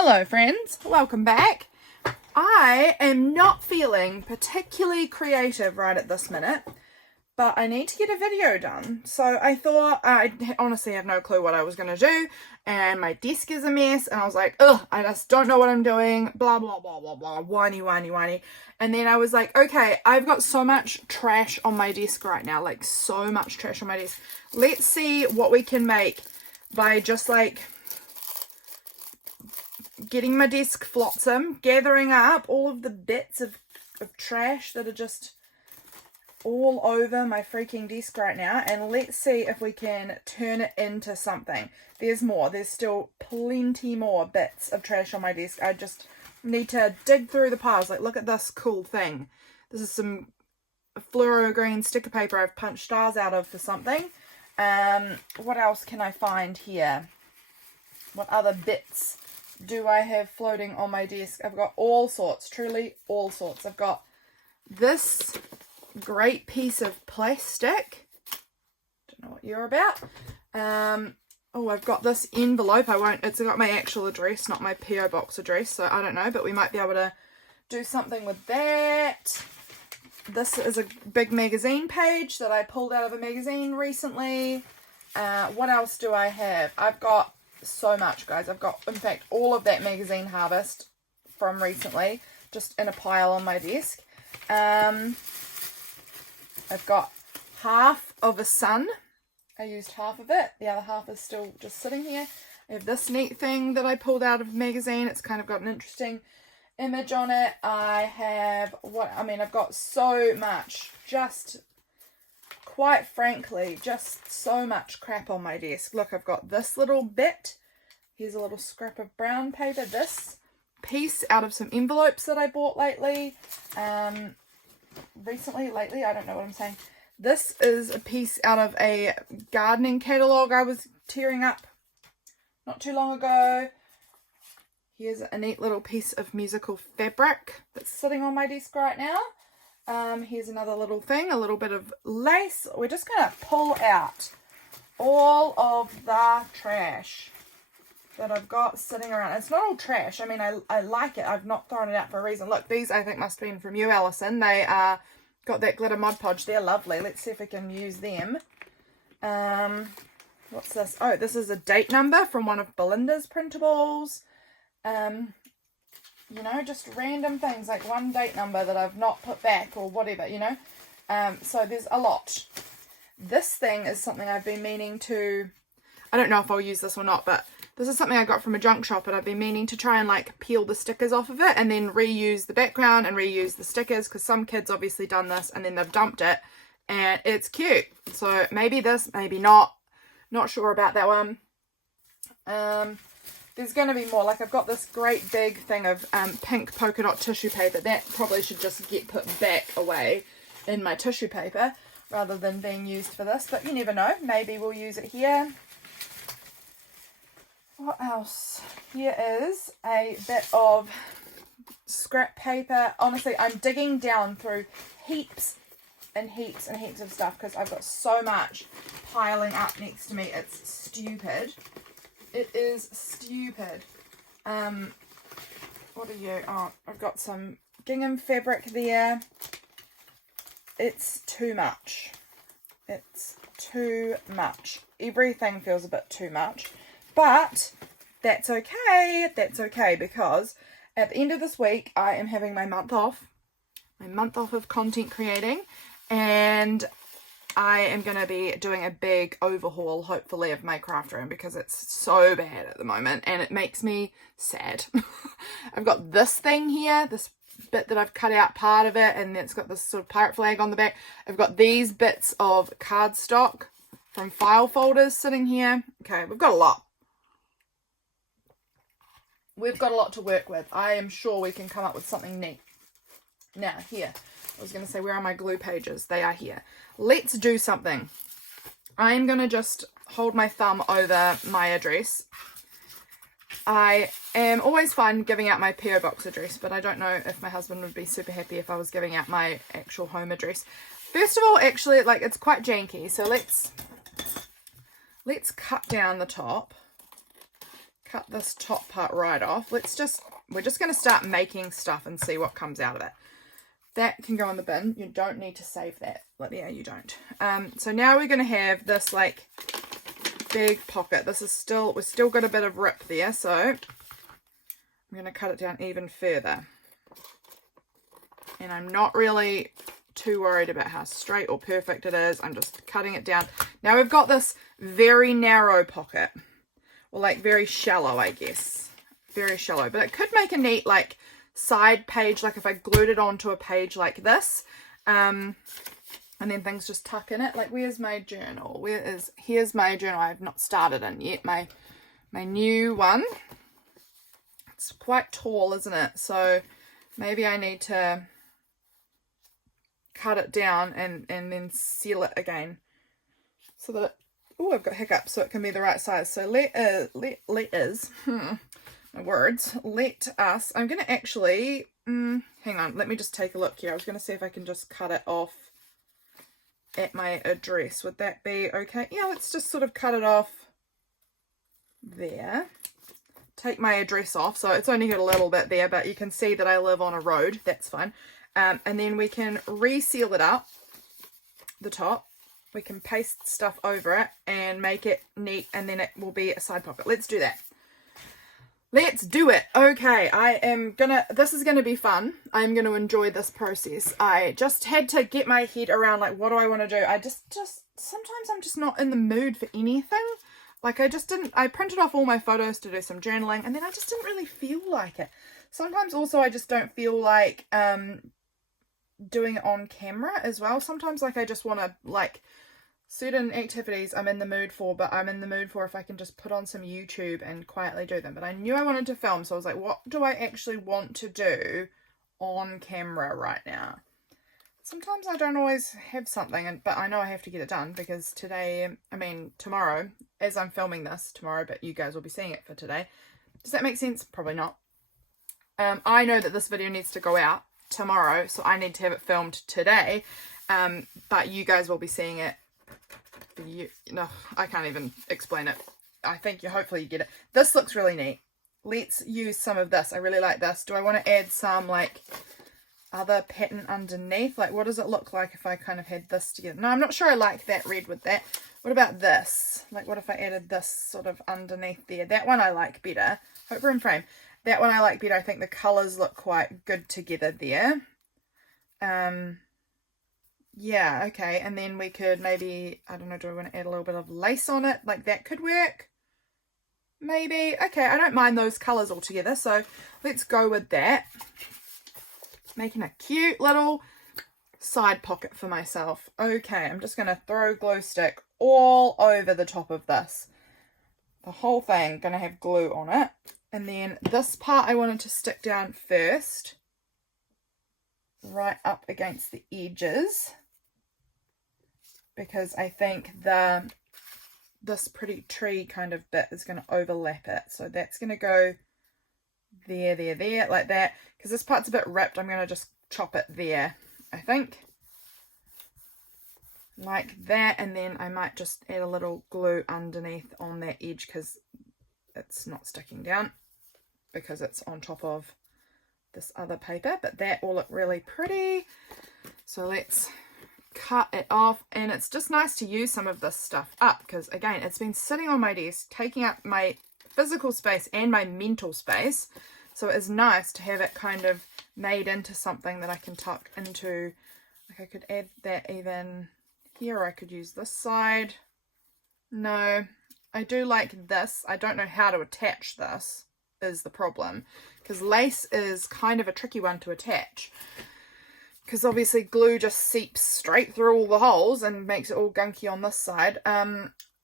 Hello friends, welcome back. I am not feeling particularly creative right at this minute, but I need to get a video done. So I thought, I honestly have no clue what I was going to do, and my desk is a mess, and I was like, ugh, I just don't know what I'm doing, blah, blah, blah, blah, blah, whiny, whiny, whiny. And then I was like, okay, I've got so much trash on my desk right now, like so much trash on my desk. Let's see what we can make by just like getting my desk flotsam, gathering up all of the bits of trash that are just all over my freaking desk right now, and let's see if we can turn it into something. There's more. There's still plenty more bits of trash on my desk. I just need to dig through the piles. Like, look at this cool thing. This is some fluoro green sticker paper I've punched stars out of for something. What else can I find here? What other bits do I have floating on my desk? I've got all sorts, truly all sorts. I've got this great piece of plastic. Don't know what you're about. Oh, I've got this envelope. It's got my actual address, not my PO box address, so I don't know, but we might be able to do something with that. This is a big magazine page that I pulled out of a magazine recently. What else do I have? I've got so much, guys. I've got, in fact, all of that magazine harvest from recently just in a pile on my desk. I've got half of a sun. I used half of it. The other half is still just sitting here. I have this neat thing that I pulled out of a magazine. It's kind of got an interesting image on it. I've got so much, just quite frankly, just so much crap on my desk. Look, I've got this little bit. Here's a little scrap of brown paper. This piece out of some envelopes that I bought lately. I don't know what I'm saying. This is a piece out of a gardening catalogue I was tearing up not too long ago. Here's a neat little piece of musical fabric that's sitting on my desk right now. Here's another little thing, a little bit of lace. We're just going to pull out all of the trash that I've got sitting around. It's not all trash. I mean, I like it. I've not thrown it out for a reason. Look, these I think must have been from you, Allison. They got that glitter Mod Podge. They're lovely. Let's see if we can use them. What's this? Oh, this is a date number from one of Belinda's printables. You know, just random things, like one date number that I've not put back or whatever, you know. So there's a lot. This thing is something I've been meaning to, I don't know if I'll use this or not, but this is something I got from a junk shop, and I've been meaning to try and like peel the stickers off of it and then reuse the background and reuse the stickers, because some kids obviously done this and then they've dumped it, and it's cute. So maybe this, maybe not. Not sure about that one. There's going to be more. Like, I've got this great big thing of pink polka dot tissue paper. That probably should just get put back away in my tissue paper rather than being used for this. But you never know. Maybe we'll use it here. What else? Here is a bit of scrap paper. Honestly, I'm digging down through heaps and heaps and heaps of stuff because I've got so much piling up next to me. It's stupid. It is stupid. What are you? Oh, I've got some gingham fabric there. It's too much. It's too much. Everything feels a bit too much. But that's okay. That's okay, because at the end of this week, I am having my month off. My month off of content creating. And I am going to be doing a big overhaul, hopefully, of my craft room, because it's so bad at the moment and it makes me sad. I've got this thing here, this bit that I've cut out part of it, and it's got this sort of pirate flag on the back. I've got these bits of cardstock from file folders sitting here. Okay, we've got a lot. We've got a lot to work with. I am sure we can come up with something neat. Now, here. I was going to say, where are my glue pages? They are here. Let's do something. I'm going to just hold my thumb over my address. I am always fine giving out my PO box address, but I don't know if my husband would be super happy if I was giving out my actual home address. First of all, actually, like, it's quite janky, so let's cut down the top. cut this top part right off. We're just going to start making stuff and see what comes out of it. That can go in the bin. You don't need to save that. But yeah, you don't. So now we're going to have this like big pocket. We've still got a bit of rip there, so I'm going to cut it down even further. And I'm not really too worried about how straight or perfect it is. I'm just cutting it down. Now we've got this very narrow pocket, or like very shallow, I guess. Very shallow, but it could make a neat like side page, like if I glued it onto a page like this, and then things just tuck in it. Like, where's my journal? Here's my journal I've not started in yet. My new one. It's quite tall, isn't it? So maybe I need to cut it down and then seal it again so that I've got hiccups, so it can be the right size. So let us, I'm going to actually, hang on, let me just take a look here. I was going to see if I can just cut it off at my address. Would that be okay? Yeah, let's just sort of cut it off there. Take my address off, so it's only got a little bit there, but you can see that I live on a road. That's fine. And then we can reseal it up, the top. We can paste stuff over it and make it neat, and then it will be a side pocket. Let's do that. Let's do it. Okay, this is gonna be fun. I'm gonna enjoy this process. I just had to get my head around, like, what do I want to do? I just sometimes I'm just not in the mood for anything. Like, I printed off all my photos to do some journaling, and then I just didn't really feel like it. Sometimes also I just don't feel like doing it on camera as well. Sometimes, like, I just want to, like, certain activities I'm in the mood for, but I'm in the mood for if I can just put on some YouTube and quietly do them. But I knew I wanted to film, so I was like, what do I actually want to do on camera right now? Sometimes I don't always have something, but I know I have to get it done because tomorrow, as I'm filming this tomorrow, but you guys will be seeing it for today. Does that make sense? Probably not. I know that this video needs to go out tomorrow, so I need to have it filmed today, but you guys will be seeing it. No, I can't even explain it. I think hopefully you get it. This looks really neat. Let's use some of this. I really like this. Do I want to add some like other pattern underneath? Like, what does it look like if I kind of had this together? No, I'm not sure I like that red with that. What about this? Like, what if I added this sort of underneath there? That one I like better. Hope we're in frame. That one I like better. I think the colours look quite good together there. Yeah, okay. And then we could maybe, I don't know, do I want to add a little bit of lace on it? Like, that could work. Maybe. Okay, I don't mind those colours altogether. So let's go with that. Making a cute little side pocket for myself. Okay, I'm just going to throw glue stick all over the top of this. The whole thing going to have glue on it. And then this part I wanted to stick down first. Right up against the edges. Because I think this pretty tree kind of bit is going to overlap it. So that's going to go there, like that. Because this part's a bit ripped, I'm going to just chop it there, I think. Like that, and then I might just add a little glue underneath on that edge because it's not sticking down because it's on top of this other paper. But that will look really pretty. So let's cut it off, and it's just nice to use some of this stuff up because, again, it's been sitting on my desk taking up my physical space and my mental space, so it's nice to have it kind of made into something that I can tuck into. Like, I could add that even here, or I could use this side. No, I do like this. I don't know how to attach this is the problem, because lace is kind of a tricky one to attach. Because obviously glue just seeps straight through all the holes and makes it all gunky on this side.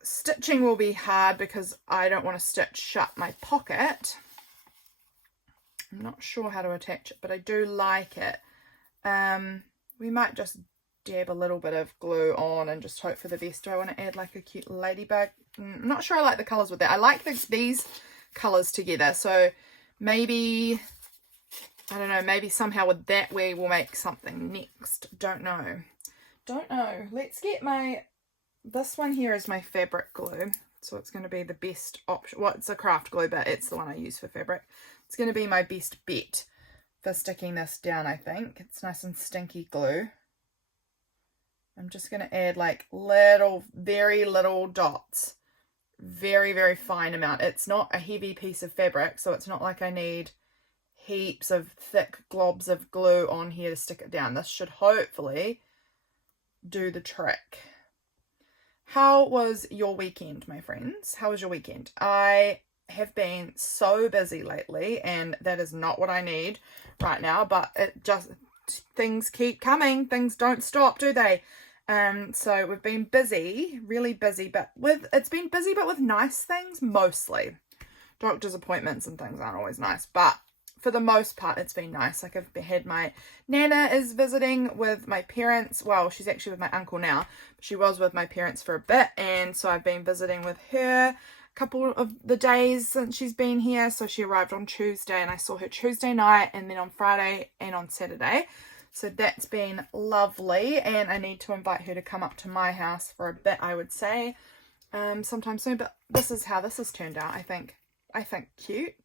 Stitching will be hard because I don't want to stitch shut my pocket. I'm not sure how to attach it, but I do like it. We might just dab a little bit of glue on and just hope for the best. Do I want to add like a cute ladybug? I'm not sure I like the colours with that. I like these colours together. So maybe, I don't know, maybe somehow with that we will make something next. Don't know. Let's get this one here is my fabric glue. So it's going to be the best option. Well, it's a craft glue, but it's the one I use for fabric. It's going to be my best bet for sticking this down, I think. It's nice and stinky glue. I'm just going to add like little, very little dots. Very, very fine amount. It's not a heavy piece of fabric, so it's not like I need heaps of thick globs of glue on here to stick it down. This should hopefully do the trick. How was your weekend, my friends? How was your weekend? I have been so busy lately, and that is not what I need right now, but it just, things keep coming. Things don't stop, do they? So we've been busy, really busy, but it's been busy, but with nice things mostly. Doctor's appointments and things aren't always nice, but for the most part, it's been nice. Like I've had my Nana is visiting with my parents. Well, she's actually with my uncle now. She was with my parents for a bit, and so I've been visiting with her a couple of the days since she's been here. So she arrived on Tuesday, and I saw her Tuesday night, and then on Friday and on Saturday. So that's been lovely, and I need to invite her to come up to my house for a bit, I would say, sometime soon. But this is how this has turned out. I think cute.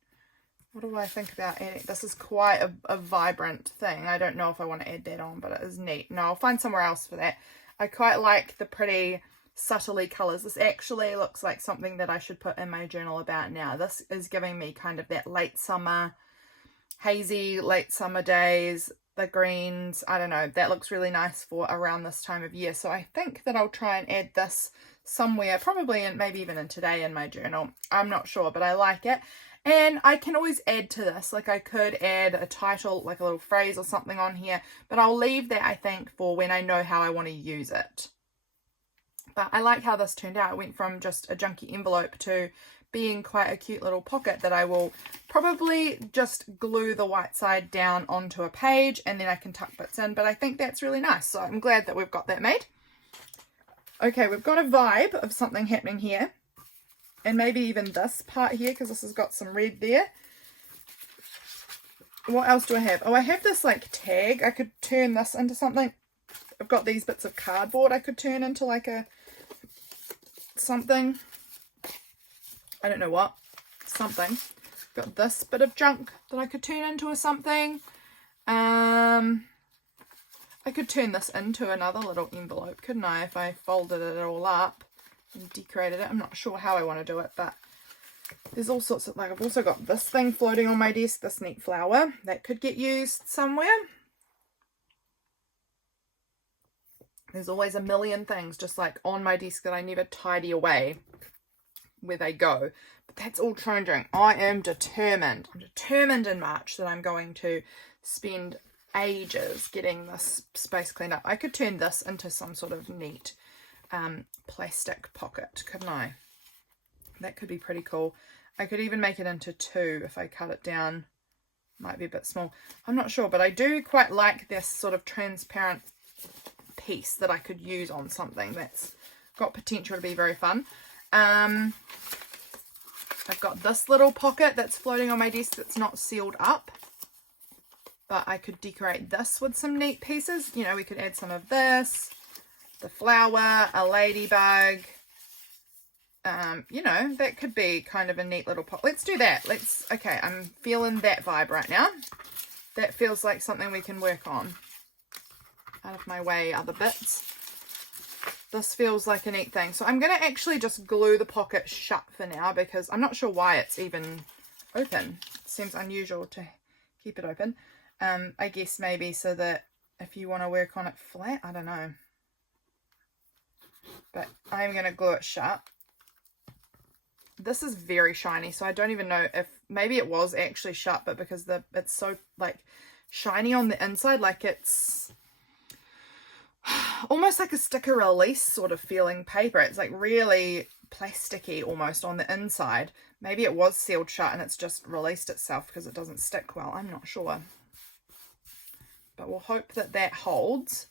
What do I think about adding? This is quite a vibrant thing. I don't know if I want to add that on, but it is neat. No, I'll find somewhere else for that. I quite like the pretty subtly colours. This actually looks like something that I should put in my journal about now. This is giving me kind of that late summer, hazy late summer days, the greens. I don't know. That looks really nice for around this time of year. So I think that I'll try and add this somewhere, probably in maybe even in today in my journal. I'm not sure, but I like it. And I can always add to this, like I could add a title, like a little phrase or something on here, but I'll leave that, I think, for when I know how I want to use it. But I like how this turned out. It went from just a junky envelope to being quite a cute little pocket that I will probably just glue the white side down onto a page, and then I can tuck bits in. But I think that's really nice, so I'm glad that we've got that made. Okay, we've got a vibe of something happening here. And maybe even this part here, because this has got some red there. What else do I have? Oh, I have this like tag. I could turn this into something. I've got these bits of cardboard I could turn into like a something. I don't know what. Something. Got this bit of junk that I could turn into a something. I could turn this into another little envelope, couldn't I, if I folded it all up and decorated it. I'm not sure how I want to do it, but there's all sorts of, like, I've also got this thing floating on my desk, this neat flower that could get used somewhere. There's always a million things just like on my desk that I never tidy away where they go, but that's all changing. I am determined. I'm determined in March that I'm going to spend ages getting this space cleaned up. I could turn this into some sort of neat plastic pocket, couldn't I? That could be pretty cool. I could even make it into two if I cut it down. Might be a bit small. I'm not sure, but I do quite like this sort of transparent piece that I could use on something that's got potential to be very fun. I've got this little pocket that's floating on my desk that's not sealed up, but I could decorate this with some neat pieces. You know, we could add some of this, the flower, a ladybug. You know, that could be kind of a neat little pot. Let's do that. Okay, I'm feeling that vibe right now. That feels like something we can work on. Out of my way, other bits. This feels like a neat thing. So I'm going to actually just glue the pocket shut for now, because I'm not sure why it's even open. It seems unusual to keep it open. I guess maybe so that if you want to work on it flat, I don't know. But I'm going to glue it shut. This is very shiny, so I don't even know if, maybe it was actually shut, but because it's so like shiny on the inside, like it's almost like a sticker release sort of feeling paper. It's like really plasticky almost on the inside. Maybe it was sealed shut and it's just released itself because it doesn't stick well. I'm not sure. But we'll hope that that holds.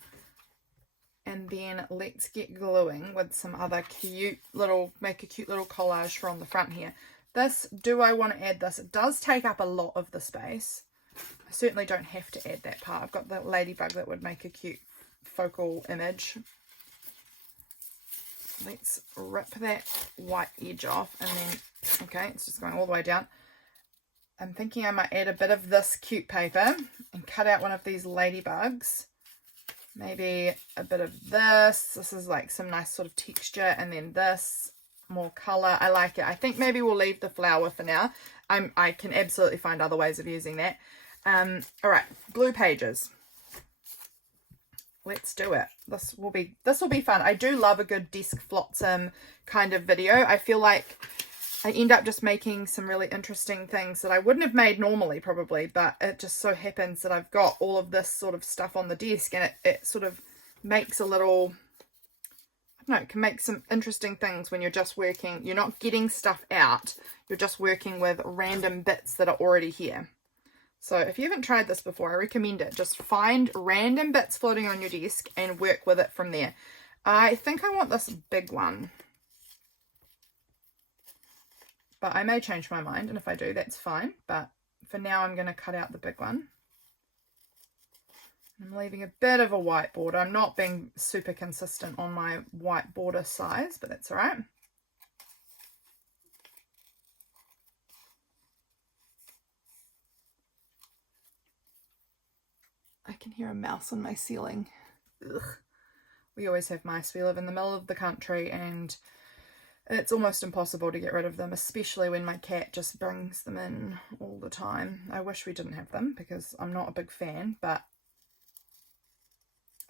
And then let's get gluing with some other cute little, make a cute little collage for on the front here. This, do I want to add this? It does take up a lot of the space. I certainly don't have to add that part. I've got the ladybug that would make a cute focal image. let's rip that white edge off, and then, okay, it's just going all the way down. I'm thinking I might add a bit of this cute paper and cut out one of these ladybugs. Maybe a bit of this. This is like some nice sort of texture, and then this, more color. I like it. I think maybe we'll leave the flower for now. I can absolutely find other ways of using that. All right, glue pages. Let's do it. This will be fun. I do love a good desk flotsam kind of video. I feel like I end up just making some really interesting things that I wouldn't have made normally probably, but it just so happens that I've got all of this sort of stuff on the desk, and it sort of makes a little, I don't know, it can make some interesting things when you're just working. You're not getting stuff out. You're just working with random bits that are already here. So if you haven't tried this before, I recommend it. Just find random bits floating on your desk and work with it from there. I think I want this big one, but I may change my mind, and if I do, that's fine. But for now, I'm going to cut out the big one. I'm leaving a bit of a white border. I'm not being super consistent on my white border size, but that's all right. I can hear a mouse on my ceiling. Ugh. We always have mice. We live in the middle of the country, and it's almost impossible to get rid of them, especially when my cat just brings them in all the time. I wish we didn't have them because I'm not a big fan, but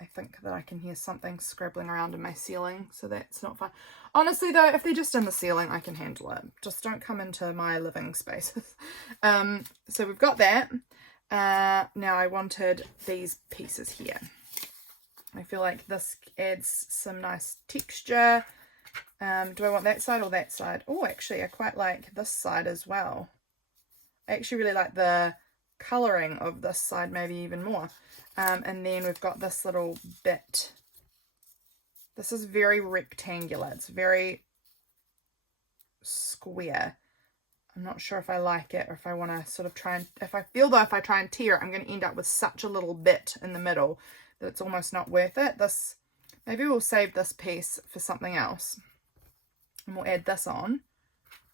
I think that I can hear something scrabbling around in my ceiling, so that's not fun. Honestly though, if they're just in the ceiling, I can handle it. Just don't come into my living spaces. So we've got that. Now I wanted these pieces here. I feel like this adds some nice texture. Do I want that side or that side? Oh, actually, I quite like this side as well. I actually really like the colouring of this side, maybe even more. And then we've got this little bit. This is very rectangular. It's very square. I'm not sure if I like it, or if I want to sort of try and, if I feel though if I try and tear it, I'm going to end up with such a little bit in the middle that it's almost not worth it. This, maybe we'll save this piece for something else. And we'll add this on.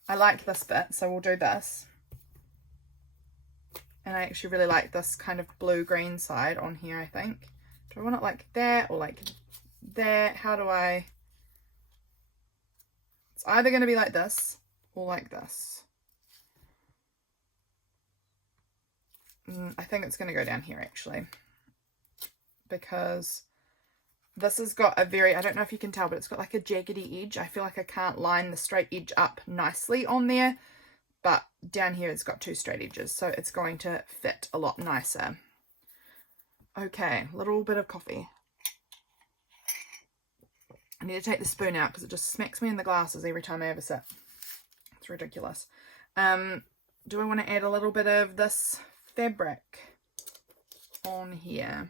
I like this bit, so we'll do this. And I actually really like this kind of blue-green side on here, I think. Do I want it like that or like that? How do I... It's either going to be like this or like this. I think it's going to go down here, actually. Because this has got a very, I don't know if you can tell, but it's got like a jaggedy edge. I feel like I can't line the straight edge up nicely on there. But down here it's got two straight edges, so it's going to fit a lot nicer. Okay, a little bit of coffee. I need to take the spoon out because it just smacks me in the glasses every time I have a sip. It's ridiculous. Do I want to add a little bit of this fabric on here?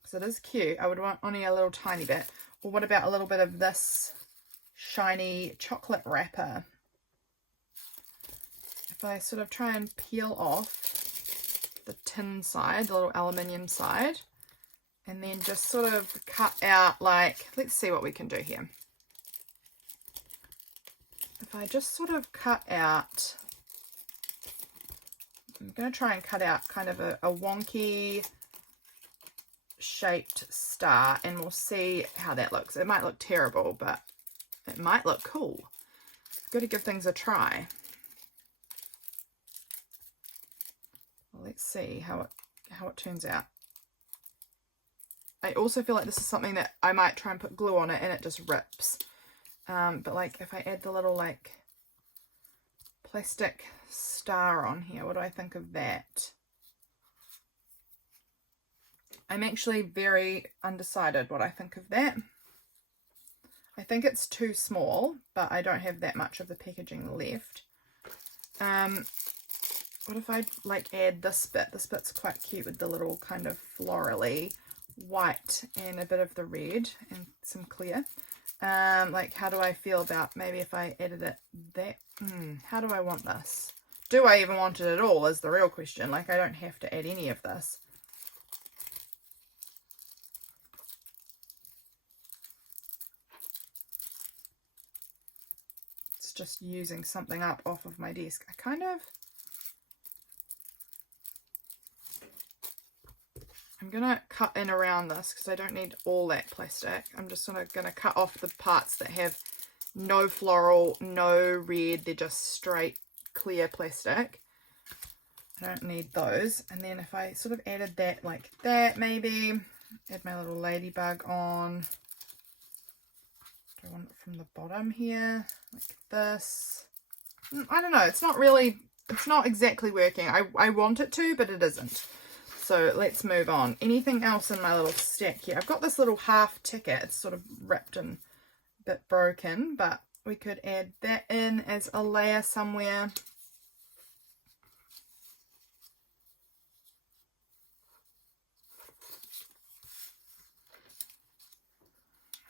Because it is cute. I would want only a little tiny bit. Or what about a little bit of this shiny chocolate wrapper? If I sort of try and peel off the tin side, the little aluminium side, and then just sort of cut out like, let's see what we can do here. If I just sort of cut out, I'm going to try and cut out kind of a wonky shaped star, and we'll see how that looks. It might look terrible, but it might look cool. I've got to give things a try. Well, let's see how it turns out. I also feel like this is something that I might try and put glue on it and it just rips. But like if I add the little like plastic star on here, what do I think of that? I'm actually very undecided what I think of that. I think it's too small, but I don't have that much of the packaging left. What if I like add this bit? This bit's quite cute with the little kind of florally white and a bit of the red and some clear. Like how do I feel about maybe if I added it that? How do I want this? Do I even want it at all is the real question. Like I don't have to add any of this. just using something up off of my desk. I'm gonna cut in around this because I don't need all that plastic. I'm just gonna cut off the parts that have no floral, no red, they're just straight clear plastic. I don't need those. And then if I sort of added that like that, maybe add my little ladybug on. Do I want it from the bottom here like this? I don't know, it's not exactly working. I want it to, but it isn't. So let's move on. Anything else in my little stack here? I've got this little half ticket. It's sort of ripped and a bit broken, but we could add that in as a layer somewhere.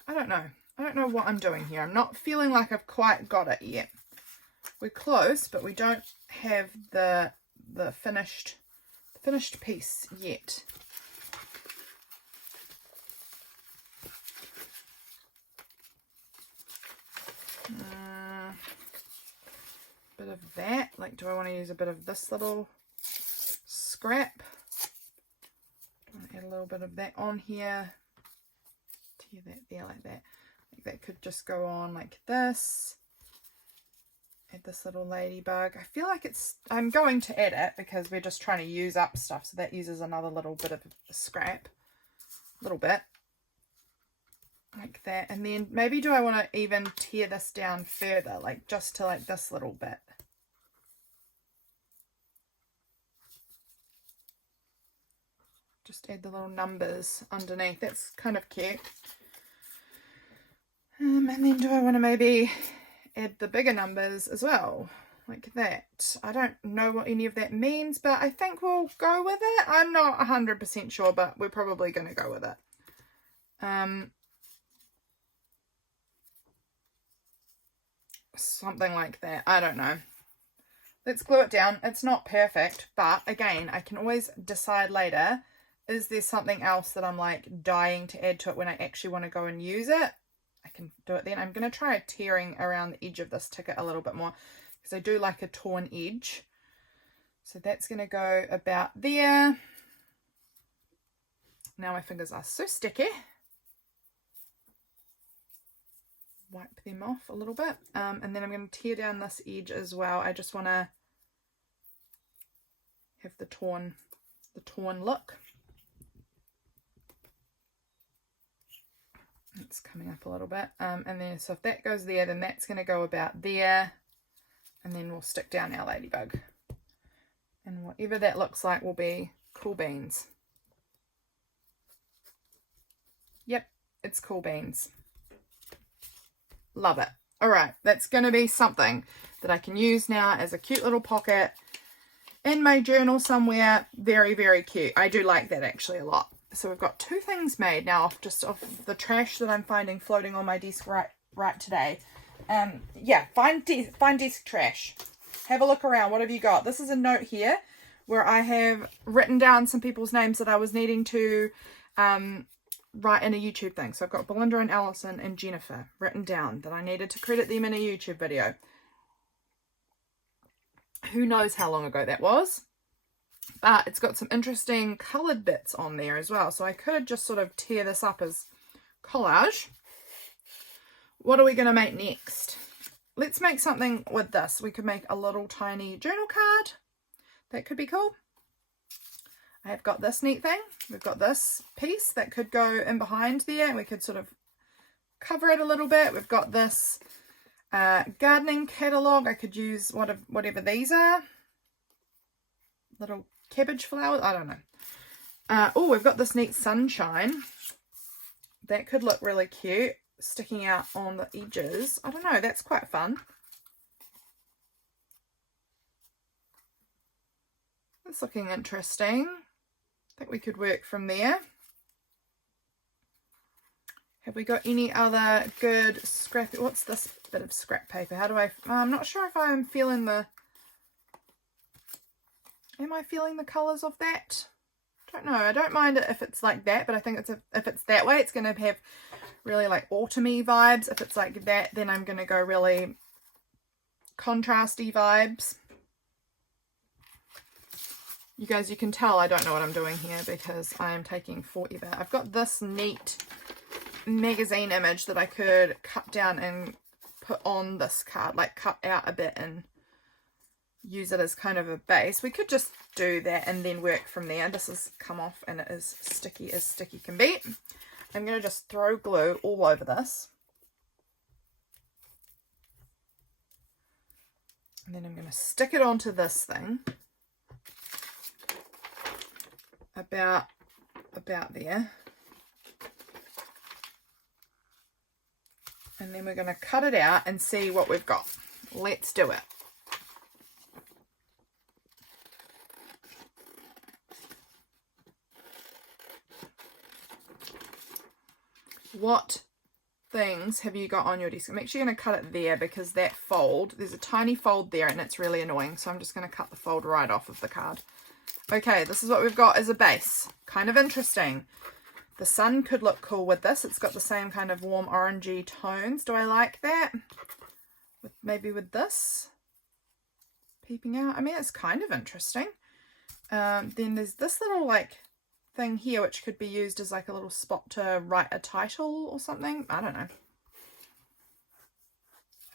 I don't know. I don't know what I'm doing here. I'm not feeling like I've quite got it yet. We're close, but we don't have the finished piece yet. Bit of that. Like, do I want to use a bit of this little scrap? Do I want to add a little bit of that on here? Tear that there like that. Like that could just go on like this. Add this little ladybug. I feel like I'm going to add it because we're just trying to use up stuff. So that uses another little bit of scrap. A little bit. Like that. And then maybe do I want to even tear this down further? Like just to like this little bit. Just add the little numbers underneath. That's kind of cute. And then do I want to maybe add the bigger numbers as well? Like that. I don't know what any of that means, but I think we'll go with it. I'm not 100% sure, but we're probably going to go with it. Something like that. I don't know. Let's glue it down. It's not perfect, but again, I can always decide later, is there something else that I'm like dying to add to it when I actually want to go and use it? I can do it then. I'm going to try tearing around the edge of this ticket a little bit more because I do like a torn edge. So that's going to go about there. Now my fingers are so sticky. Wipe them off a little bit. And then I'm going to tear down this edge as well. I just want to have the torn look. It's coming up a little bit. And then so if that goes there, then that's going to go about there. And then we'll stick down our ladybug. And whatever that looks like will be cool beans. Yep, it's cool beans. Love it. All right, that's going to be something that I can use now as a cute little pocket in my journal somewhere. Very, very cute. I do like that actually a lot. So we've got two things made now off the trash that I'm finding floating on my desk right today. Yeah, find desk trash. Have a look around. What have you got? This is a note here where I have written down some people's names that I was needing to write in a YouTube thing. So I've got Belinda and Allison and Jennifer written down that I needed to credit them in a YouTube video. Who knows how long ago that was? But it's got some interesting coloured bits on there as well. So I could just sort of tear this up as collage. What are we going to make next? Let's make something with this. We could make a little tiny journal card. That could be cool. I have got this neat thing. We've got this piece that could go in behind there. We could sort of cover it a little bit. We've got this gardening catalogue. I could use whatever these are. Little cabbage flowers. I don't know. Oh, we've got this neat sunshine. That could look really cute. Sticking out on the edges. I don't know. That's quite fun. That's looking interesting. I think we could work from there. Have we got any other good scrap? What's this bit of scrap paper? How do I'm not sure if I'm feeling am I feeling the colours of that? I don't know. I don't mind it if it's like that, but I think if it's that way, it's going to have really like autumny vibes. If it's like that, then I'm going to go really contrasty vibes. You guys, you can tell I don't know what I'm doing here because I am taking forever. I've got this neat magazine image that I could cut down and put on this card, like cut out a bit and use it as kind of a base. We could just do that and then work from there. This has come off and it is sticky as sticky can be. I'm going to just throw glue all over this. And then I'm going to stick it onto this thing. About there. And then we're going to cut it out and see what we've got. Let's do it. What things have you got on your desk? I'm actually going to cut it there because that fold, there's a tiny fold there and it's really annoying. So I'm just going to cut the fold right off of the card. Okay, this is what we've got as a base. Kind of interesting. The sun could look cool with this. It's got the same kind of warm orangey tones. Do I like that? Maybe with this peeping out. I mean, it's kind of interesting. Then there's this little like thing here which could be used as like a little spot to write a title or something. I don't know.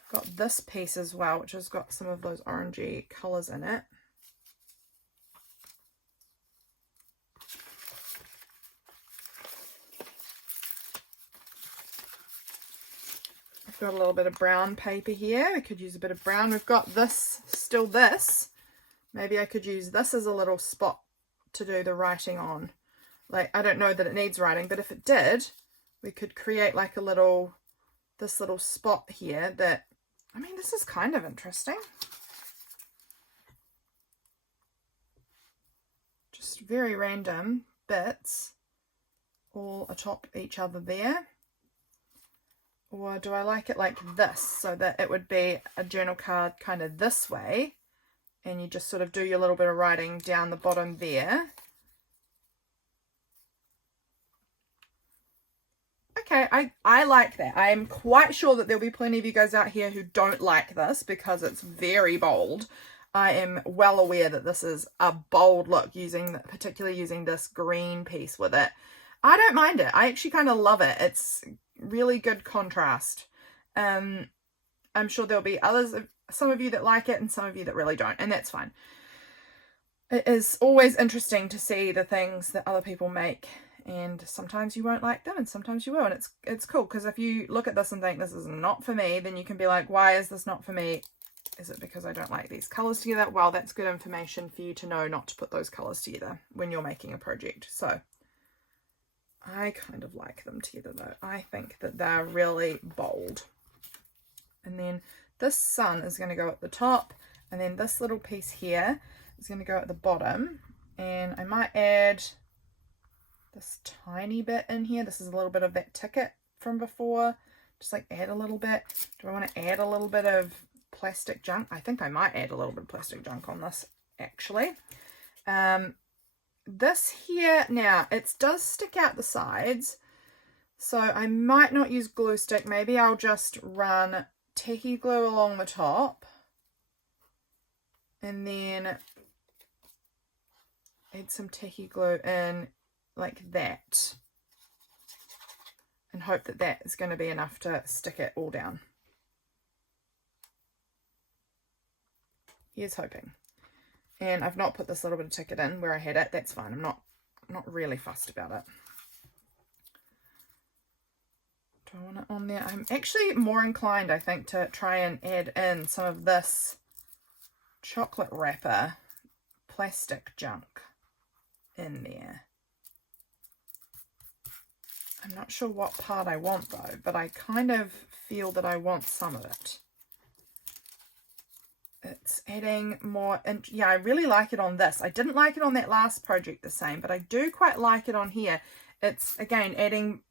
I've got this piece as well, which has got some of those orangey colours in it. Got a little bit of brown paper here. We could use a bit of brown. We've got this, still this. Maybe I could use this as a little spot to do the writing on. Like, I don't know that it needs writing, but if it did, we could create like a little, this little spot here that, I mean, this is kind of interesting. Just very random bits all atop each other there. Or do I like it like this, so that it would be a journal card kind of this way, and you just sort of do your little bit of writing down the bottom there. Okay, I like that. I am quite sure that there'll be plenty of you guys out here who don't like this because it's very bold. I am well aware that this is a bold look, particularly using this green piece with it. I don't mind it. I actually kind of love it. It's really good contrast. I'm sure there'll be some of you that like it and some of you that really don't, and that's fine. It is always interesting to see the things that other people make, and sometimes you won't like them and sometimes you will, and it's cool, because if you look at this and think this is not for me, then you can be like, why is this not for me? Is it because I don't like these colors together? Well, that's good information for you to know not to put those colors together when you're making a project. So I kind of like them together though. I think that they're really bold. And then this sun is going to go at the top, and then this little piece here is going to go at the bottom. And I might add this tiny bit in here. This is a little bit of that ticket from before. Just like add a little bit. Do I want to add a little bit of plastic junk? I think I might add a little bit of plastic junk on this actually. This here, now it does stick out the sides, so I might not use glue stick. Maybe I'll just run tacky glue along the top and then add some tacky glue in like that and hope that that is going to be enough to stick it all down. Here's hoping. And I've not put this little bit of ticket in where I had it. That's fine. I'm not really fussed about it. Do I want it on there? I'm actually more inclined, I think, to try and add in some of this chocolate wrapper plastic junk in there. I'm not sure what part I want though, but I kind of feel that I want some of it. It's adding more, and yeah, I really like it on this. I didn't like it on that last project the same, but I do quite like it on here. It's, again, adding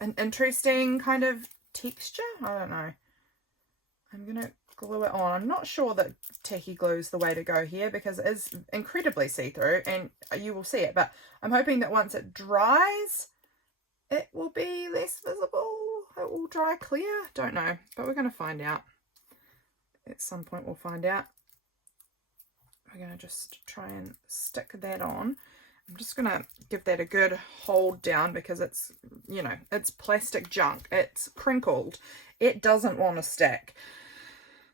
an interesting kind of texture. I don't know. I'm going to glue it on. I'm not sure that tacky glue is the way to go here because it is incredibly see-through and you will see it, but I'm hoping that once it dries, it will be less visible. It will dry clear. Don't know, but we're going to find out. At some point we'll find out. We're going to just try and stick that on. I'm just going to give that a good hold down because it's, you know, it's plastic junk. It's crinkled. It doesn't want to stick.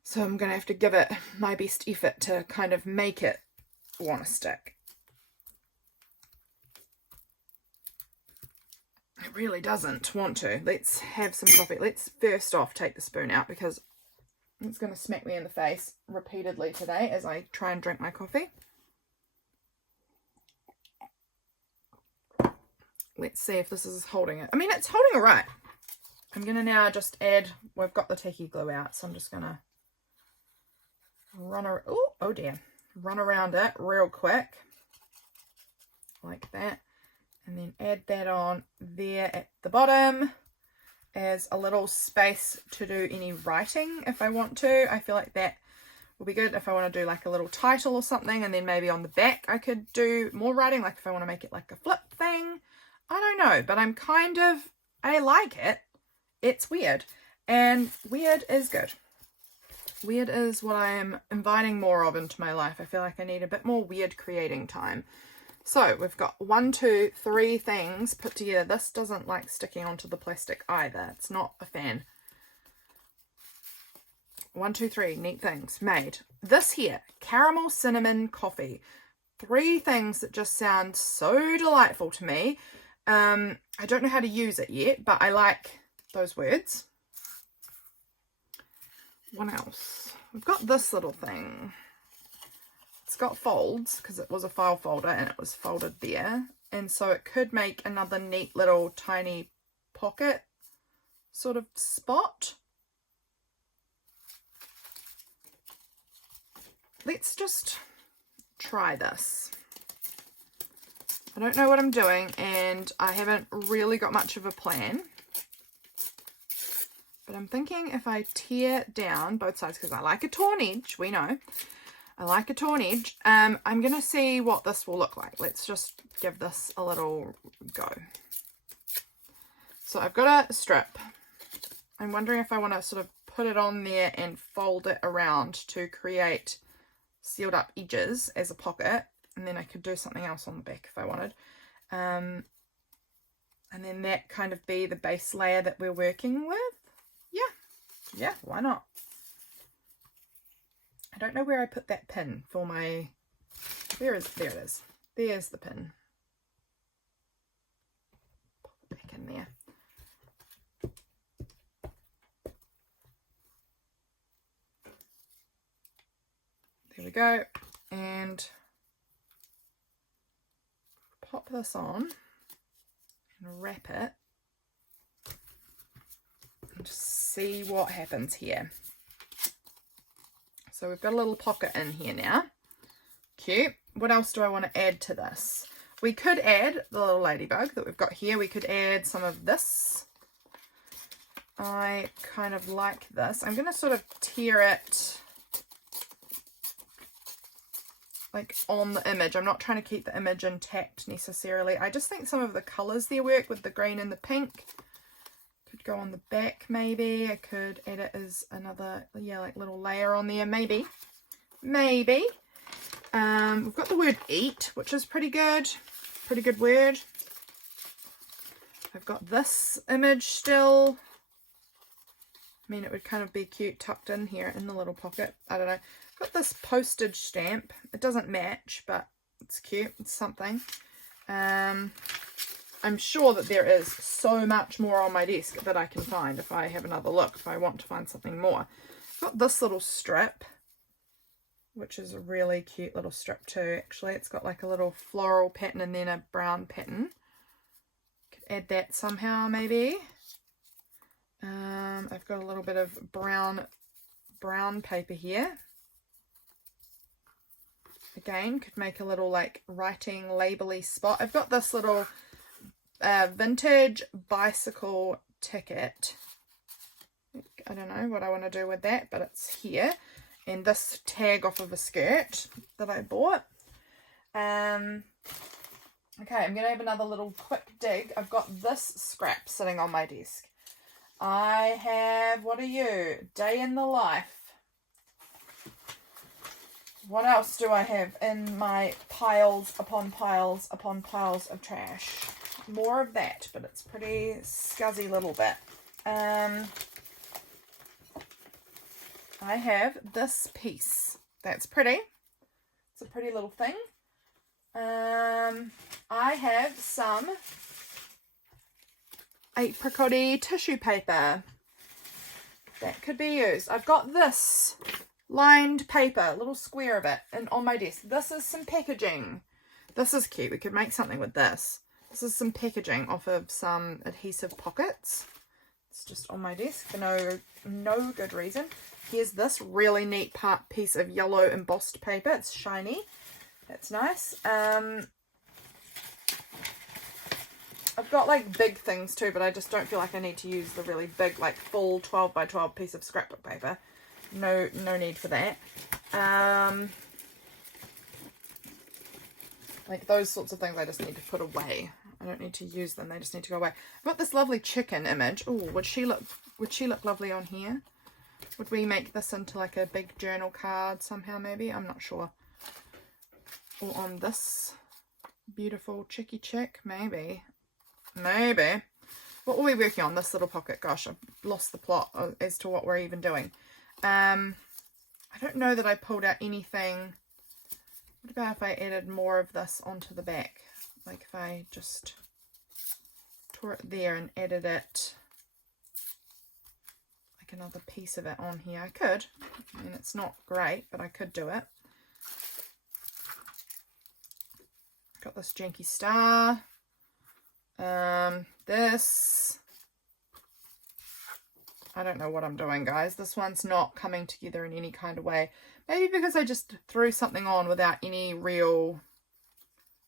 So I'm going to have to give it my best effort to kind of make it want to stick. It really doesn't want to. Let's have some coffee. Let's first off take the spoon out because it's going to smack me in the face repeatedly today as I try and drink my coffee. Let's see if this is holding it. I mean, it's holding it right. I'm going to now just add, we've got the tacky glue out, so I'm just going to run around, oh dear, run around it real quick, like that, and then add that on there at the bottom as a little space to do any writing if I want to. I feel like that will be good if I want to do like a little title or something, and then maybe on the back I could do more writing, like if I want to make it like a flip thing. I don't know, but I like it. It's weird, and weird is good. Weird is what I am inviting more of into my life. I feel like I need a bit more weird creating time. So we've got 1, 2, 3 things put together. This doesn't like sticking onto the plastic either. It's not a fan. 1, 2, 3 neat things made. This here, caramel cinnamon coffee. 3 things that just sound so delightful to me. I don't know how to use it yet, but I like those words. What else? We've got this little thing. It's got folds because it was a file folder and it was folded there. And so it could make another neat little tiny pocket sort of spot. Let's just try this. I don't know what I'm doing and I haven't really got much of a plan. But I'm thinking if I tear down both sides, because I like a torn edge, we know. I like a torn edge. I'm going to see what this will look like. Let's just give this a little go. So I've got a strip. I'm wondering if I want to sort of put it on there and fold it around to create sealed up edges as a pocket. And then I could do something else on the back if I wanted. And then that kind of be the base layer that we're working with. Yeah, why not? I don't know where I put that pin for my, there it is. There's the pin. Pop it back in there. There we go. And pop this on and wrap it. And just see what happens here. So we've got a little pocket in here now. Cute. What else do I want to add to this? We could add the little ladybug that we've got here. We could add some of this. I kind of like this. I'm going to sort of tear it like on the image. I'm not trying to keep the image intact necessarily. I just think some of the colours there work with the green and the pink. Could go on the back maybe. I could add it as another, yeah, like little layer on there maybe. We've got the word eat, which is pretty good word. I've got this image still. I mean, it would kind of be cute tucked in here in the little pocket. I don't know. I've got this postage stamp. It doesn't match, but it's cute. It's something. I'm sure that there is so much more on my desk that I can find if I have another look, if I want to find something more. I've got this little strip, which is a really cute little strip too, actually. It's got like a little floral pattern and then a brown pattern. Could add that somehow, maybe. I've got a little bit of brown paper here. Again, could make a little like writing label-y spot. I've got this little vintage bicycle ticket. I don't know what I want to do with that, but it's here. And this tag off of a skirt that I bought. Okay, I'm going to have another little quick dig. I've got this scrap sitting on my desk. I have, what are you? Day in the life. What else do I have in my piles upon piles upon piles of trash? More of that, but it's pretty scuzzy little bit. I have this piece. That's pretty. It's a pretty little thing. I have some apricot-y tissue paper that could be used. I've got this lined paper, a little square of it, and on my desk. This is some packaging. This is cute. We could make something with this. This is some packaging off of some adhesive pockets. It's just on my desk for no good reason. Here's this really neat piece of yellow embossed paper. It's shiny. That's nice. I've got like big things too, but I just don't feel like I need to use the really big, like full 12 by 12 piece of scrapbook paper. No need for that. Like those sorts of things I just need to put away. I don't need to use them. They just need to go away. I've got this lovely chicken image. Oh, would she look lovely on here? Would we make this into like a big journal card somehow maybe? I'm not sure. Or on this beautiful chicky chick, maybe. Maybe. What were we working on? This little pocket. Gosh, I've lost the plot as to what we're even doing. I don't know that I pulled out anything. What about if I added more of this onto the back? Like if I just tore it there and added it, like another piece of it on here. I could. I mean, it's not great, but I could do it. Got this janky star. This. I don't know what I'm doing, guys. This one's not coming together in any kind of way. Maybe because I just threw something on without any real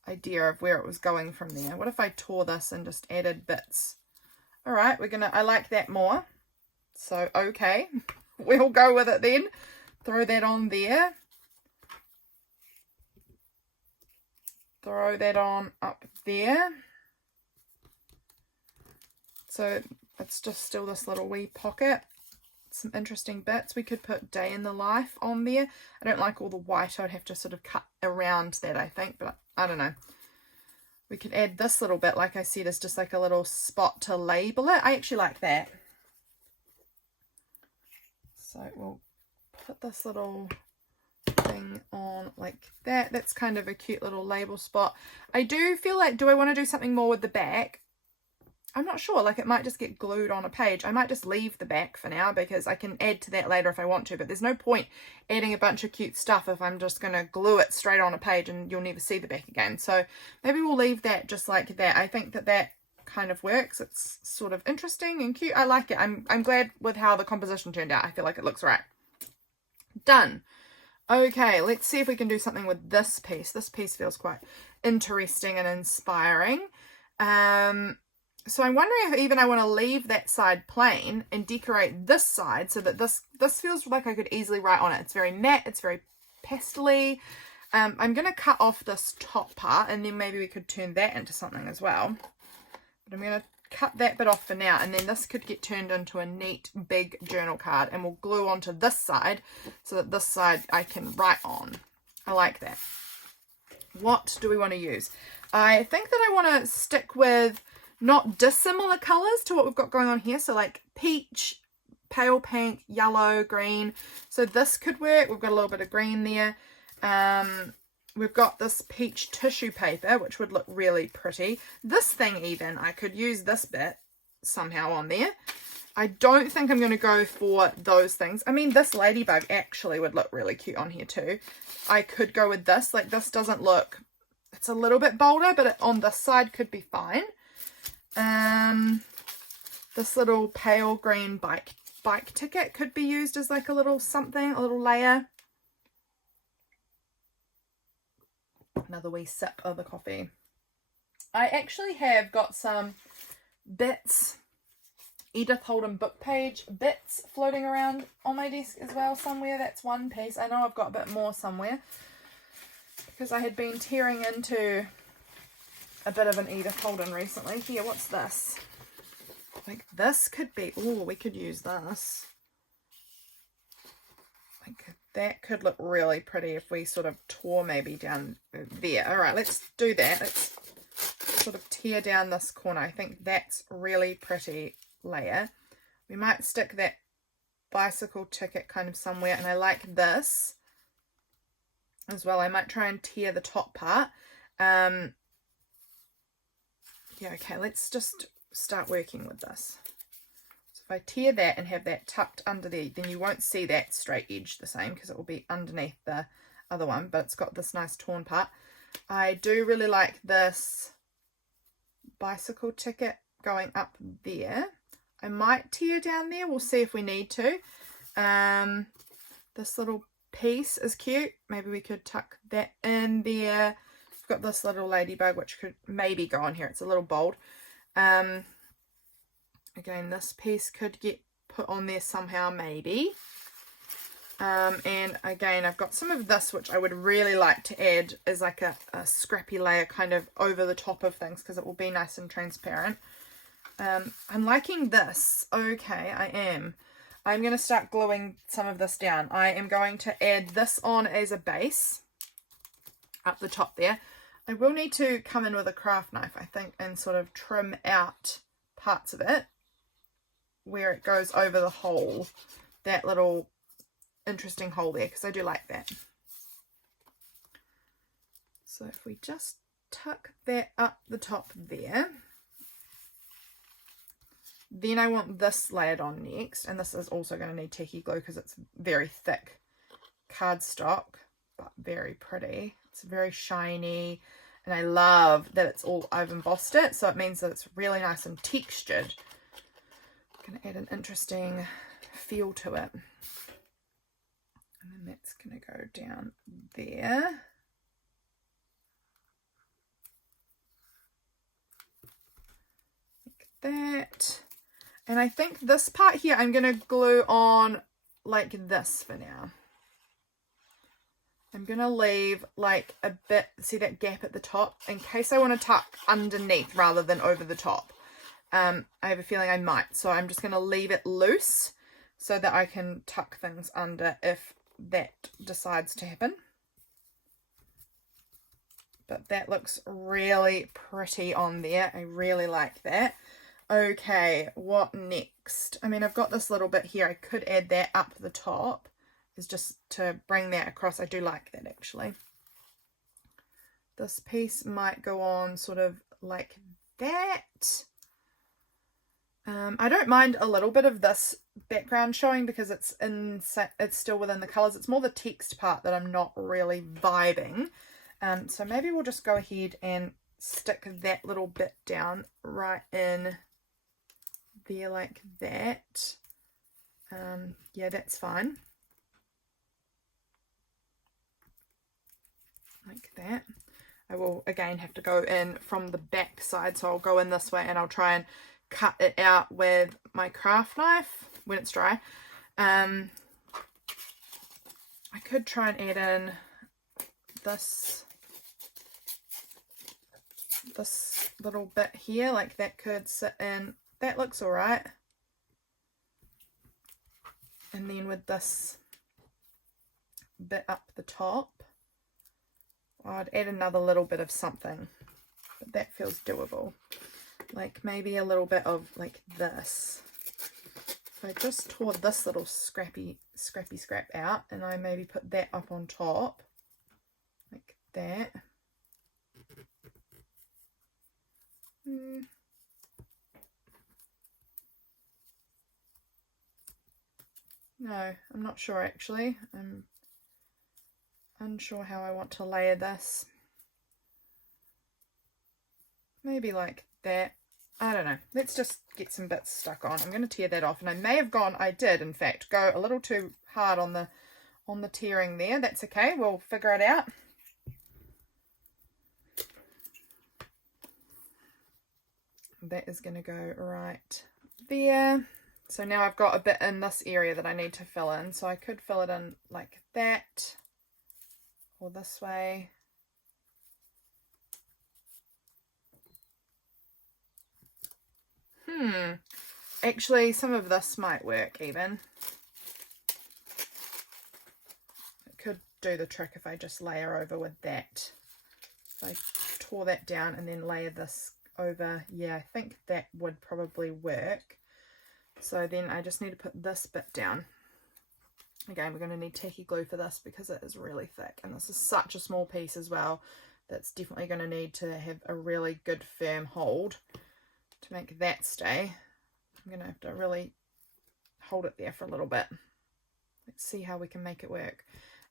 idea of where it was going from there. What if I tore this and just added bits? All right, I like that more. So, okay, we'll go with it then. Throw that on there. Throw that on up there. So it's just still this little wee pocket. Some interesting bits. We could put day in the life on there. I don't like all the white. I'd have to sort of cut around that, I think, but I don't know. We could add this little bit, like I said, as just like a little spot to label it. I actually like that. So we'll put this little thing on like that. That's kind of a cute little label spot. I do feel like, do I want to do something more with the back? I'm not sure, like it might just get glued on a page. I might just leave the back for now because I can add to that later if I want to, but there's no point adding a bunch of cute stuff if I'm just going to glue it straight on a page and you'll never see the back again. So maybe we'll leave that just like that. I think that kind of works. It's sort of interesting and cute. I like it. I'm glad with how the composition turned out. I feel like it looks right. Done. Okay, let's see if we can do something with this piece. This piece feels quite interesting and inspiring. So I'm wondering if even I want to leave that side plain and decorate this side so that this feels like I could easily write on it. It's very matte, it's very pastel-y. I'm going to cut off this top part and then maybe we could turn that into something as well. But I'm going to cut that bit off for now, and then this could get turned into a neat big journal card, and we'll glue onto this side so that this side I can write on. I like that. What do we want to use? I think that I want to stick with not dissimilar colors to what we've got going on here. So like peach, pale pink, yellow, green. So this could work. We've got a little bit of green there. We've got this peach tissue paper, which would look really pretty. This thing even, I could use this bit somehow on there. I don't think I'm going to go for those things. I mean, this ladybug actually would look really cute on here too. I could go with this. Like this doesn't look, it's a little bit bolder, but on this side could be fine. This little pale green bike ticket could be used as like a little something, a little layer. Another wee sip of the coffee. I actually have got some bits, Edith Holden book page bits floating around on my desk as well somewhere. That's one piece. I know I've got a bit more somewhere because I had been tearing into a bit of an Edith Holden recently. Here, what's this? Like this could be, oh, we could use this. Like that could look really pretty if we sort of tore maybe down there. All right, let's do that. Let's sort of tear down this corner. I think that's really pretty layer. We might stick that bicycle ticket kind of somewhere, and I like this as well. I might try and tear the top part. Yeah, okay, let's just start working with this. So if I tear that and have that tucked under there, then you won't see that straight edge the same because it will be underneath the other one, but it's got this nice torn part. I do really like this bicycle ticket going up there. I might tear down there. We'll see if we need to. This little piece is cute. Maybe we could tuck that in there. We've got this little ladybug which could maybe go on here. It's a little bold. Again, this piece could get put on there somehow, maybe. And again, I've got some of this which I would really like to add as like a scrappy layer kind of over the top of things because it will be nice and transparent. I'm liking this. Okay, I am. I'm going to start gluing some of this down. I am going to add this on as a base up the top there. I will need to come in with a craft knife, I think, and sort of trim out parts of it where it goes over the hole, that little interesting hole there, because I do like that. So if we just tuck that up the top there, then I want this layered on next, and this is also going to need techie glue because it's very thick cardstock, but very pretty. It's very shiny, and I love that it's all, I've embossed it, so it means that it's really nice and textured. I'm going to add an interesting feel to it. And then that's going to go down there. Like that. And I think this part here I'm going to glue on like this for now. I'm going to leave like a bit, see that gap at the top, in case I want to tuck underneath rather than over the top. I have a feeling I might, so I'm just going to leave it loose so that I can tuck things under if that decides to happen. But that looks really pretty on there. I really like that. Okay, what next? I mean, I've got this little bit here. I could add that up the top, is just to bring that across. I do like that actually. This piece might go on sort of like that. I don't mind a little bit of this background showing because it's still within the colours. It's more the text part that I'm not really vibing. So maybe we'll just go ahead and stick that little bit down right in there like that. Yeah, that's fine. Like that. I will again have to go in from the back side, so I'll go in this way and I'll try and cut it out with my craft knife when it's dry. I could try and add in this little bit here, like that could sit in. That looks all right. And then with this bit up the top, I'd add another little bit of something, but that feels doable. Like maybe a little bit of like this. So I just tore this little scrappy scrap out, and I maybe put that up on top like that. No, I'm not sure actually. I'm unsure how I want to layer this. Maybe like that. I don't know. Let's just get some bits stuck on. I'm going to tear that off, and I did in fact go a little too hard on the tearing there. That's okay. We'll figure it out. That is going to go right there. So now I've got a bit in this area that I need to fill in. So I could fill it in like that or this way. Actually, some of this might work even. do the trick if I just layer over with that. If I tore that down and then layer this over, yeah, I think that would probably work. So then I just need to put this bit down. Again, we're going to need tacky glue for this because it is really thick, and this is such a small piece as well that's definitely going to need to have a really good firm hold to make that stay. I'm going to have to really hold it there for a little bit. Let's see how we can make it work.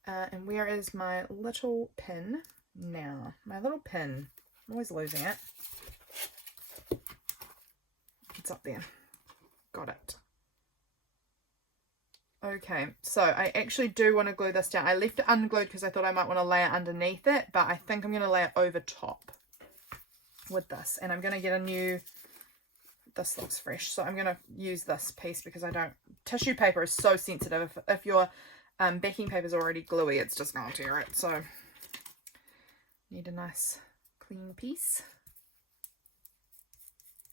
And where is my little pin now? My little pin. I'm always losing it. It's up there. Got it. Okay, so I actually do want to glue this down. I left it unglued because I thought I might want to lay it underneath it, but I think I'm going to lay it over top with this. And I'm going to get a new, this looks fresh, so I'm going to use this piece because I don't, tissue paper is so sensitive. If your backing paper is already gluey, it's just going to tear it. So need a nice clean piece.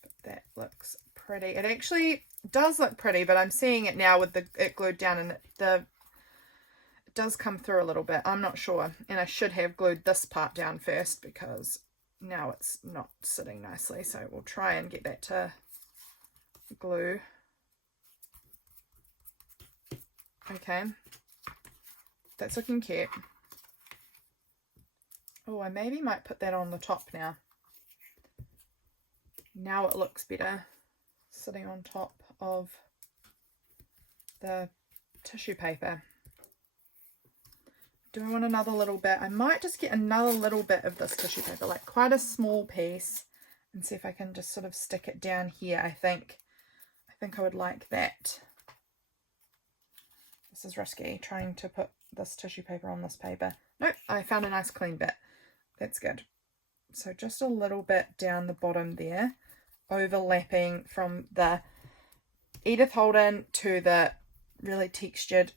But that looks pretty. It actually does look pretty, but I'm seeing it now with it glued down, and it does come through a little bit. I'm not sure, and I should have glued this part down first because now it's not sitting nicely. So we'll try and get that to glue. Okay, that's looking cute. Oh, I maybe might put that on the top now. Now it looks better sitting on top of the tissue paper. Do I want another little bit? I might just get another little bit of this tissue paper, like quite a small piece, and see if I can just sort of stick it down here. I think I would like that. This is risky, trying to put this tissue paper on this paper. Nope, I found a nice clean bit. That's good. So just a little bit down the bottom there, overlapping from the Edith Holden to the really textured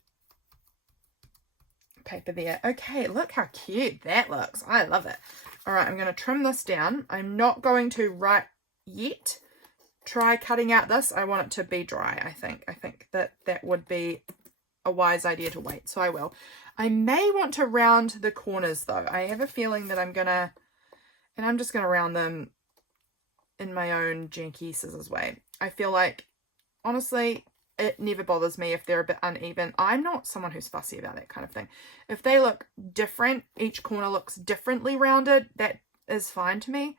paper there. Okay, look how cute that looks. I love it. All right, I'm going to trim this down. I'm not going to right yet try cutting out this. I want it to be dry, I think. I think that would be a wise idea to wait, so I will. I may want to round the corners though. I have a feeling that I'm just going to round them in my own janky scissors way. I feel like, honestly, it never bothers me if they're a bit uneven. I'm not someone who's fussy about that kind of thing. If they look different, each corner looks differently rounded, that is fine to me.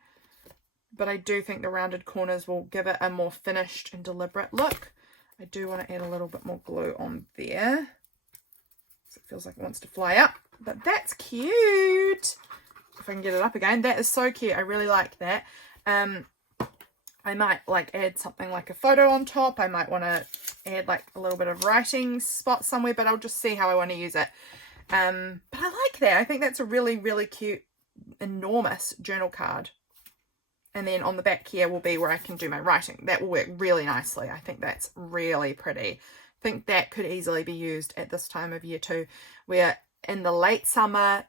But I do think the rounded corners will give it a more finished and deliberate look. I do want to add a little bit more glue on there. So it feels like it wants to fly up. But that's cute. If I can get it up again. That is so cute. I really like that. I might like add something like a photo on top. I might want to add like a little bit of writing spot somewhere, but I'll just see how I want to use it. But I like that. I think that's a really, really cute, enormous journal card. And then on the back here will be where I can do my writing. That will work really nicely. I think that's really pretty. I think that could easily be used at this time of year too. We're in the late summer,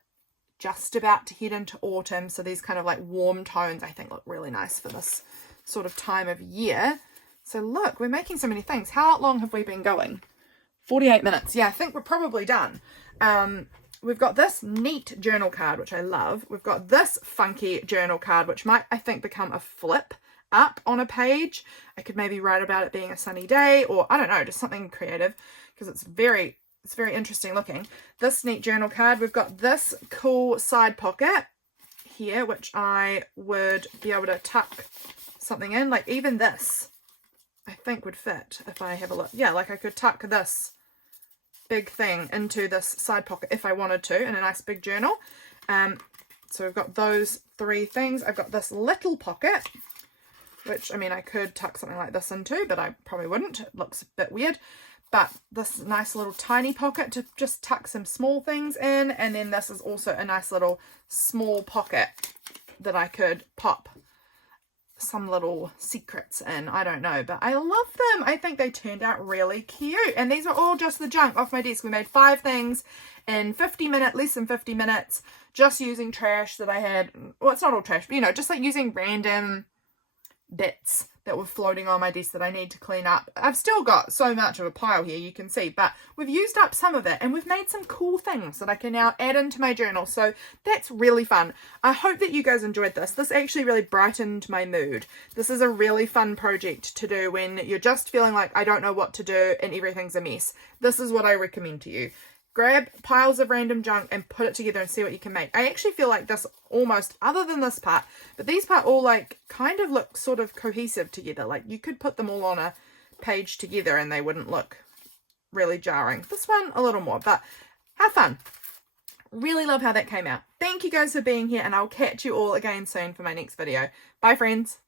just about to head into autumn. So these kind of like warm tones I think look really nice for this sort of time of year. So look, we're making so many things. How long have we been going? 48 minutes. Yeah, I think we're probably done. We've got this neat journal card, which I love. We've got this funky journal card, which might, I think, become a flip up on a page. I could maybe write about it being a sunny day, or I don't know, just something creative, because it's very interesting looking. This neat journal card. We've got this cool side pocket here, which I would be able to tuck something in. Like even this, I think would fit if I have a look. Yeah, like I could tuck this big thing into this side pocket if I wanted to in a nice big journal. So we've got those three things. I've got this little pocket, which I mean I could tuck something like this into, but I probably wouldn't. It looks a bit weird. But this nice little tiny pocket to just tuck some small things in, and then this is also a nice little small pocket that I could pop some little secrets in. I don't know, but I love them. I think they turned out really cute, and these are all just the junk off my desk. We made 5 things in less than 50 minutes, just using trash that I had. Well, it's not all trash, but you know, just like using random bits that were floating on my desk that I need to clean up. I've still got so much of a pile here, you can see, but we've used up some of it and we've made some cool things that I can now add into my journal. So that's really fun. I hope that you guys enjoyed this. This actually really brightened my mood. This is a really fun project to do when you're just feeling like I don't know what to do and everything's a mess. This is what I recommend to you. Grab piles of random junk and put it together and see what you can make. I actually feel like this almost, other than this part, but these part all like kind of look sort of cohesive together. Like you could put them all on a page together and they wouldn't look really jarring. This one a little more, but have fun. Really love how that came out. Thank you guys for being here, and I'll catch you all again soon for my next video. Bye friends.